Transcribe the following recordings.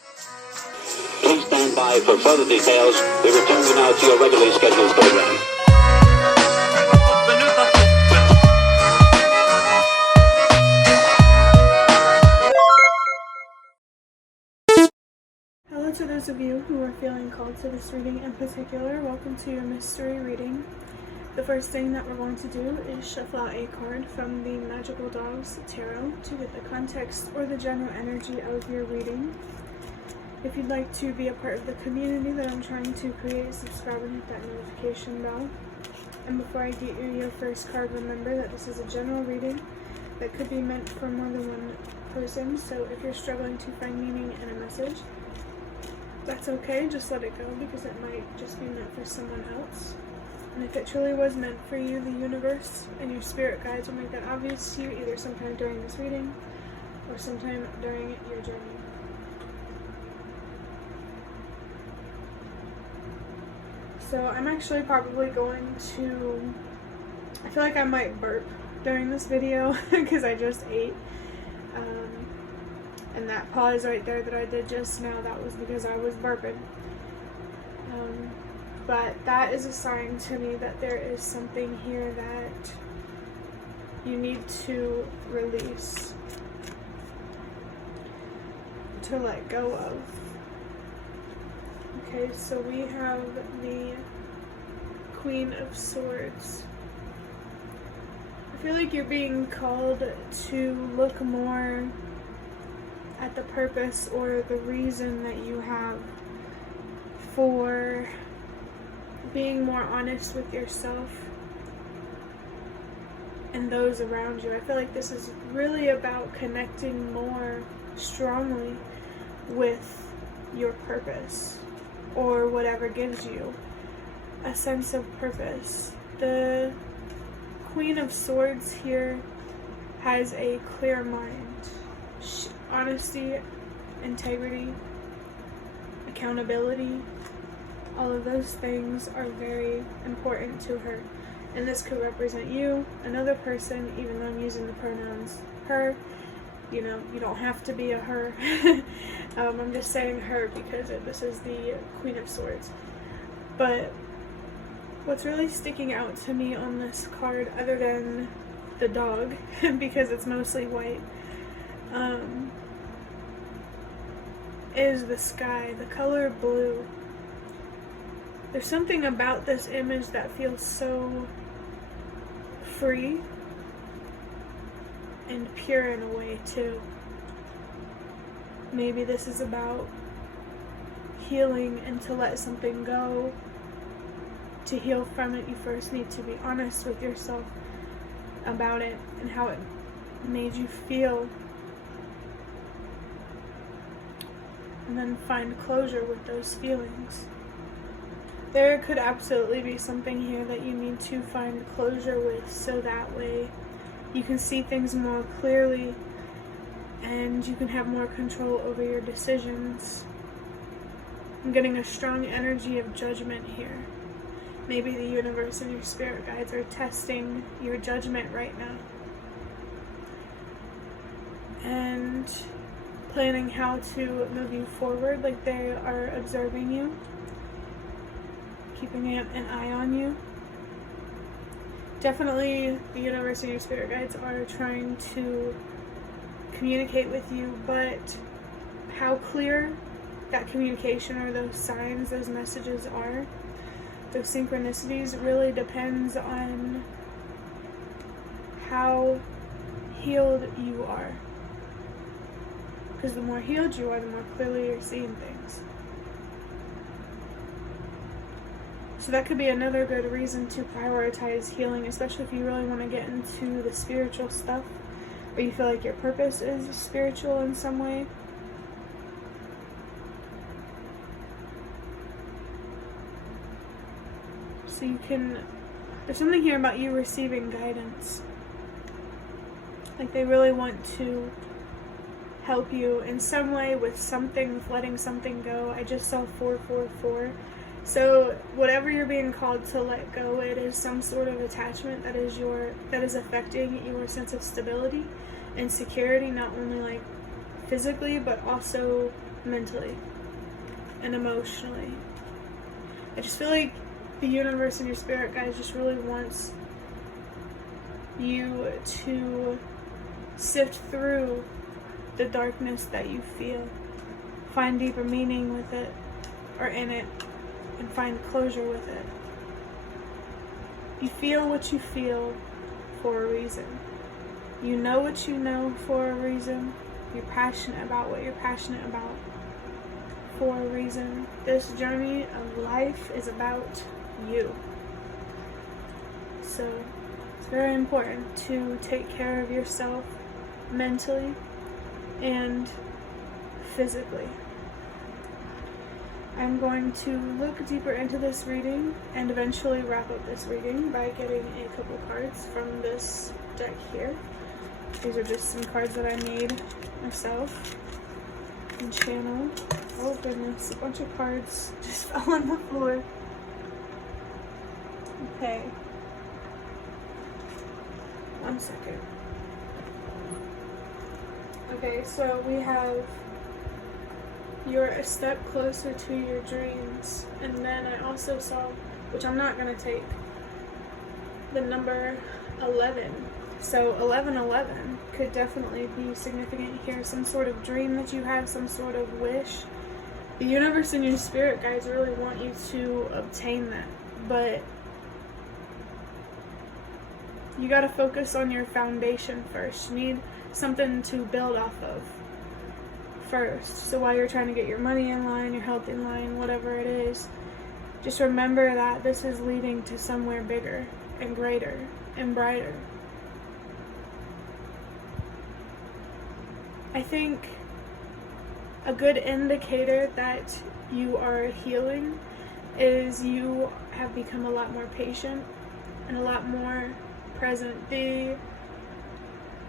Please stand by for further details. We return you now to your regularly scheduled program. Hello to those of you who are feeling called to this reading in particular. Welcome to your mystery reading. The first thing that we're going to do is shuffle out a card from the Magical Dogs Tarot to get the context or the general energy of your reading. If you'd like to be a part of the community that I'm trying to create, subscribe and hit that notification bell. And before I get you your first card, remember that this is a general reading that could be meant for more than one person. So if you're struggling to find meaning in a message, that's okay, just let it go, because it might just be meant for someone else. And if it truly was meant for you, the universe and your spirit guides will make that obvious to you either sometime during this reading or sometime during your journey. So I'm actually probably going to, I feel like I might burp during this video because I just ate. And that pause right there that I did just now, that was because I was burping. But that is a sign to me that there is something here that you need to release, to let go of. Okay, so we have the Queen of Swords. I feel like you're being called to look more at the purpose or the reason that you have for being more honest with yourself and those around you. I feel like this is really about connecting more strongly with your purpose or whatever gives you a sense of purpose. The Queen of Swords here has a clear mind. Honesty, integrity, accountability, all of those things are very important to her. And this could represent you, another person, even though I'm using the pronouns her. You know, you don't have to be a her. I'm just saying her because this is the Queen of Swords. But what's really sticking out to me on this card, other than the dog, because it's mostly white, is the sky, the color blue. There's something about this image that feels so free and pure in a way too. Maybe this is about healing, and to let something go, to heal from it, you first need to be honest with yourself about it and how it made you feel. And then find closure with those feelings. There could absolutely be something here that you need to find closure with, so that way you can see things more clearly and you can have more control over your decisions. I'm getting a strong energy of judgment here. Maybe the universe and your spirit guides are testing your judgment right now and planning how to move you forward, like they are observing you, keeping an eye on you. Definitely the universe and your spirit guides are trying to communicate with you, but how clear that communication or those signs, those messages are, those synchronicities, really depends on how healed you are. Because the more healed you are, the more clearly you're seeing things. So that could be another good reason to prioritize healing, especially if you really want to get into the spiritual stuff, or you feel like your purpose is spiritual in some way. So you can, there's something here about you receiving guidance. Like they really want to help you in some way with something, with letting something go. I just saw 444. So whatever you're being called to let go, it is some sort of attachment that is affecting your sense of stability and security, not only like physically but also mentally and emotionally. I just feel like the universe and your spirit guides just really wants you to sift through the darkness that you feel, find deeper meaning with it or in it, and find closure with it. You feel what you feel for a reason. You know what you know for a reason. You're passionate about what you're passionate about for a reason. This journey of life is about you. So it's very important to take care of yourself mentally and physically. I'm going to look deeper into this reading and eventually wrap up this reading by getting a couple cards from this deck here. These are just some cards that I made myself and channeled. Oh goodness, a bunch of cards just fell on the floor. Okay. 1 second. Okay, so we have you're a step closer to your dreams. And then I also saw, which I'm not going to take, the number 11. So 1111 could definitely be significant here. Some sort of dream that you have, some sort of wish. The universe and your spirit guides really want you to obtain that. But you got to focus on your foundation first. You need something to build off of first. So while you're trying to get your money in line, your health in line, whatever it is, just remember that this is leading to somewhere bigger and greater and brighter. I think a good indicator that you are healing is you have become a lot more patient and a lot more present. The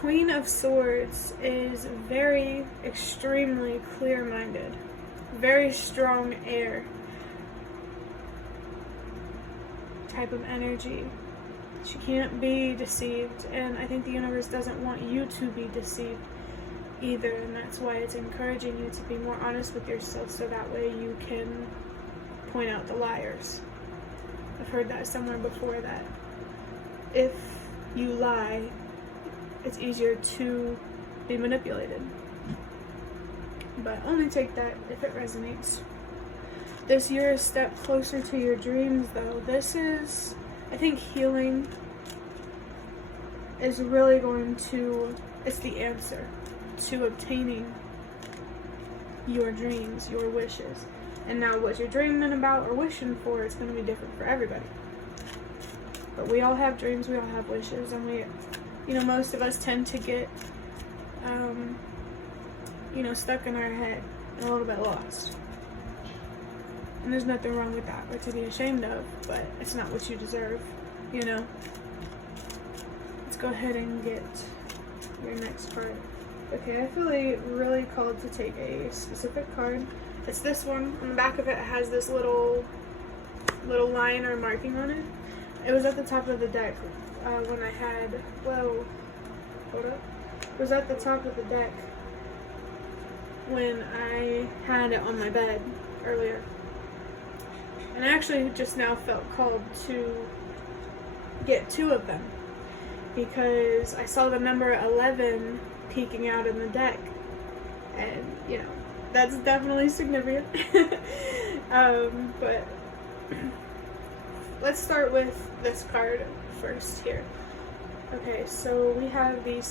Queen of Swords is very, extremely clear-minded, very strong air type of energy. She can't be deceived, and I think the universe doesn't want you to be deceived either, and that's why it's encouraging you to be more honest with yourself so that way you can point out the liars. I've heard that somewhere before, that if you lie, it's easier to be manipulated. But only take that if it resonates. This year is a step closer to your dreams, though. This is, I think healing is really going to, it's the answer to obtaining your dreams, your wishes. And now what you're dreaming about or wishing for is going to be different for everybody. But we all have dreams, we all have wishes, and we, most of us tend to get, stuck in our head and a little bit lost. And there's nothing wrong with that or to be ashamed of, but it's not what you deserve, Let's go ahead and get your next card. Okay, I feel really called to take a specific card. It's this one. On the back of it, it has this little line or marking on it. It was at the top of the deck when I had, hold up. It was at the top of the deck when I had it on my bed earlier. And I actually just now felt called to get 2 of them because I saw the number 11 peeking out in the deck. And, that's definitely significant. But let's start with this card first here. Okay, so we have the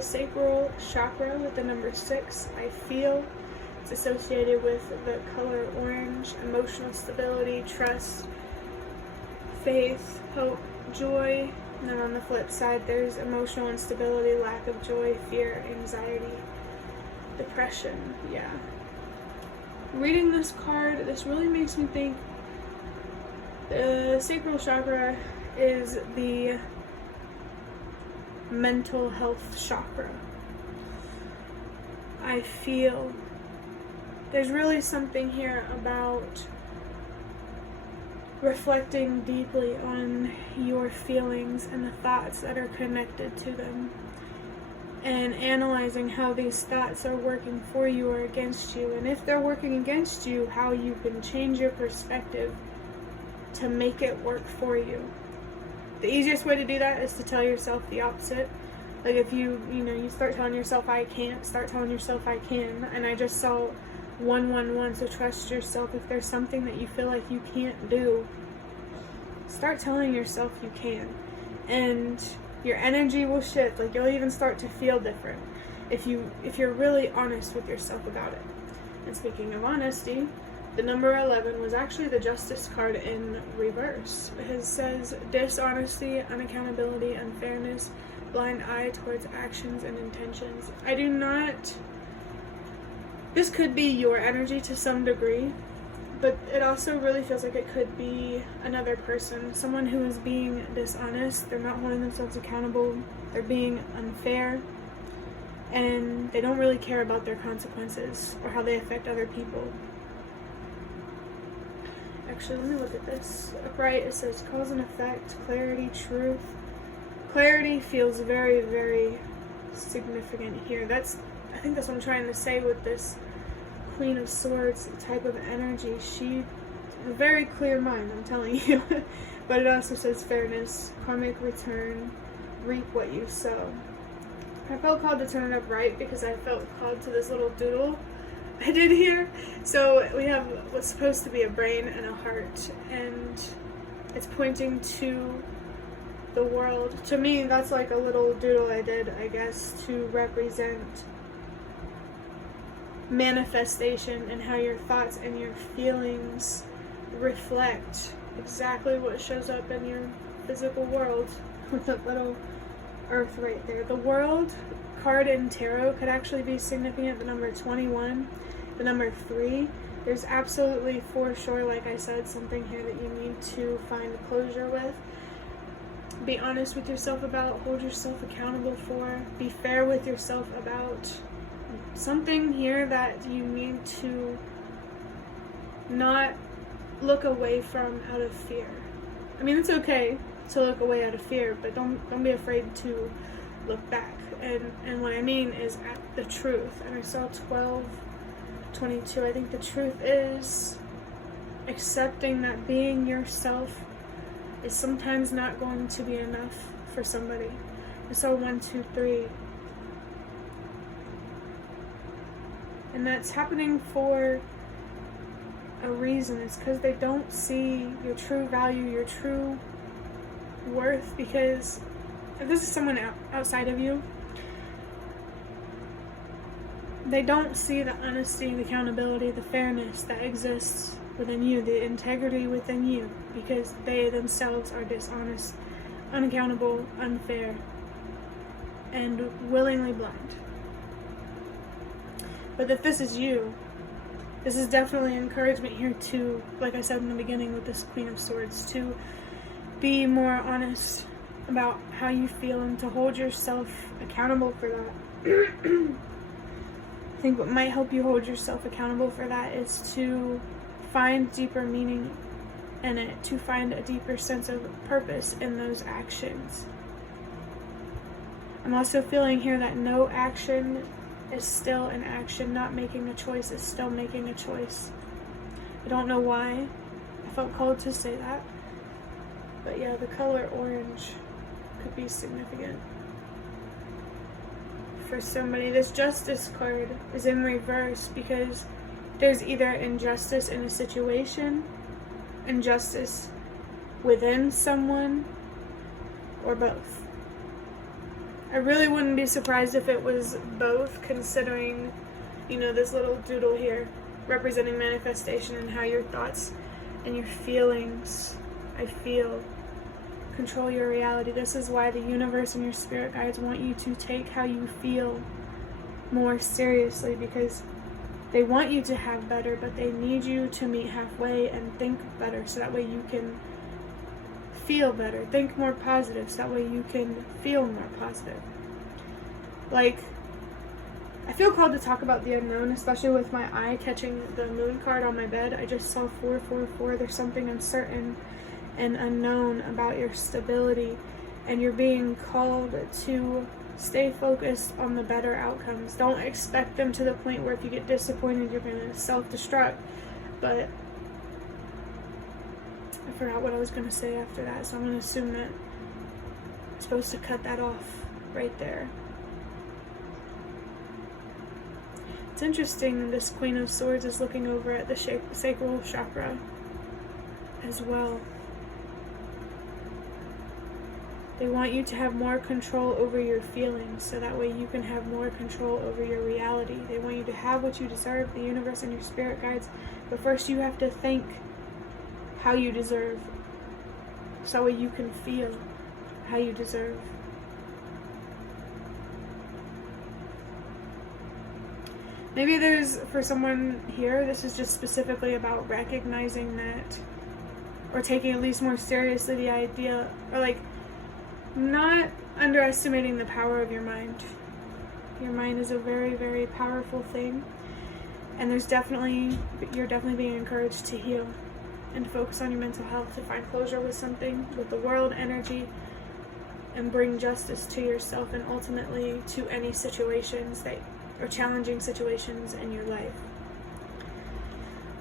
sacral chakra with the number 6. I feel it's associated with the color orange, emotional stability, trust, faith, hope, joy. And then on the flip side, there's emotional instability, lack of joy, fear, anxiety, depression. Yeah. Reading this card, this really makes me think the sacral chakra is the mental health chakra. I feel there's really something here about reflecting deeply on your feelings and the thoughts that are connected to them. and analyzing how these thoughts are working for you or against you. And if they're working against you, how you can change your perspective to make it work for you. The easiest way to do that is to tell yourself the opposite. Like if you start telling yourself, I can't, start telling yourself, I can. And I just saw 111, so trust yourself. If there's something that you feel like you can't do, start telling yourself you can. And your energy will shift. Like you'll even start to feel different if you're really honest with yourself about it. And speaking of honesty, the number 11 was actually the Justice card in reverse. It says dishonesty, unaccountability, unfairness, blind eye towards actions and intentions. This could be your energy to some degree, but it also really feels like it could be another person, someone who is being dishonest. They're not holding themselves accountable, they're being unfair, and they don't really care about their consequences or how they affect other people. Actually, let me look at this. Upright, it says cause and effect, clarity, truth. Clarity feels very, very significant here. I think that's what I'm trying to say with this Queen of Swords type of energy. She, a very clear mind, I'm telling you. But it also says fairness, karmic return, reap what you sow. I felt called to turn it up right because I felt called to this little doodle I did here. So we have what's supposed to be a brain and a heart, and it's pointing to the world. To me, that's like a little doodle I did, I guess, to represent manifestation and how your thoughts and your feelings reflect exactly what shows up in your physical world with that little earth right there. The world card in tarot could actually be significant. The number 21, the number 3. There's absolutely for sure, like I said, something here that you need to find closure with. Be honest with yourself about, hold yourself accountable for, be fair with yourself about. Something here that you need to not look away from out of fear. I mean, it's okay to look away out of fear, but don't be afraid to look back. And what I mean is at the truth. And I saw 12:22. I think the truth is accepting that being yourself is sometimes not going to be enough for somebody. I saw 1, 2, 3. And that's happening for a reason. It's because they don't see your true value, your true worth. Because if this is someone outside of you, they don't see the honesty, the accountability, the fairness that exists within you, the integrity within you, because they themselves are dishonest, unaccountable, unfair, and willingly blind. But if this is you, this is definitely encouragement here to, like I said in the beginning with this Queen of Swords, to be more honest about how you feel and to hold yourself accountable for that. I think what might help you hold yourself accountable for that is to find deeper meaning in it, to find a deeper sense of purpose in those actions. I'm also feeling here that no action is still an action. Not making a choice is still making a choice. I don't know why I felt called to say that, but yeah, the color orange could be significant for somebody. This Justice card is in reverse because there's either injustice in a situation, injustice within someone, or both. I really wouldn't be surprised if it was both, considering, this little doodle here representing manifestation and how your thoughts and your feelings, control your reality. This is why the universe and your spirit guides want you to take how you feel more seriously, because they want you to have better, but they need you to meet halfway and think better, so that way you can feel better. Think more positive, so that way you can feel more positive. Like, I feel called to talk about the unknown, especially with my eye catching the moon card on my bed. I just saw 444. There's something uncertain and unknown about your stability, and you're being called to Stay focused on the better outcomes. Don't expect them to the point where if you get disappointed, you're going to self-destruct. But I forgot what I was going to say after that, so I'm going to assume that I'm supposed to cut that off right there. It's interesting, this Queen of Swords is looking over at the sacral chakra as well. They want you to have more control over your feelings, so that way you can have more control over your reality. They want you to have what you deserve, the universe and your spirit guides, but first you have to think how you deserve, so that way you can feel how you deserve. Maybe there's, for someone here, this is just specifically about recognizing that, or taking at least more seriously the idea, or like, not underestimating the power of your mind. Your mind is a very, very powerful thing, and you're definitely being encouraged to heal and to focus on your mental health, to find closure with something, with the world energy, and bring justice to yourself and ultimately to any situations that, or challenging situations in your life.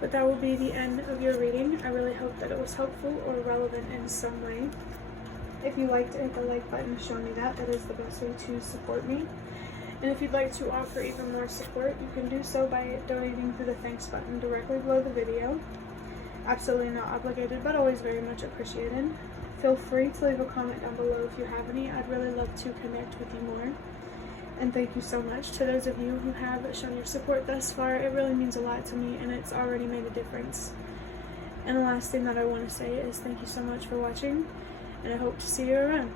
But that will be the end of your reading. I really hope that it was helpful or relevant in some way. If you liked it, hit the like button to show me that. That is the best way to support me. And if you'd like to offer even more support, you can do so by donating through the thanks button directly below the video. Absolutely not obligated, but always very much appreciated. Feel free to leave a comment down below if you have any. I'd really love to connect with you more. And thank you so much to those of you who have shown your support thus far. It really means a lot to me, and it's already made a difference. And the last thing that I want to say is thank you so much for watching, and I hope to see you around.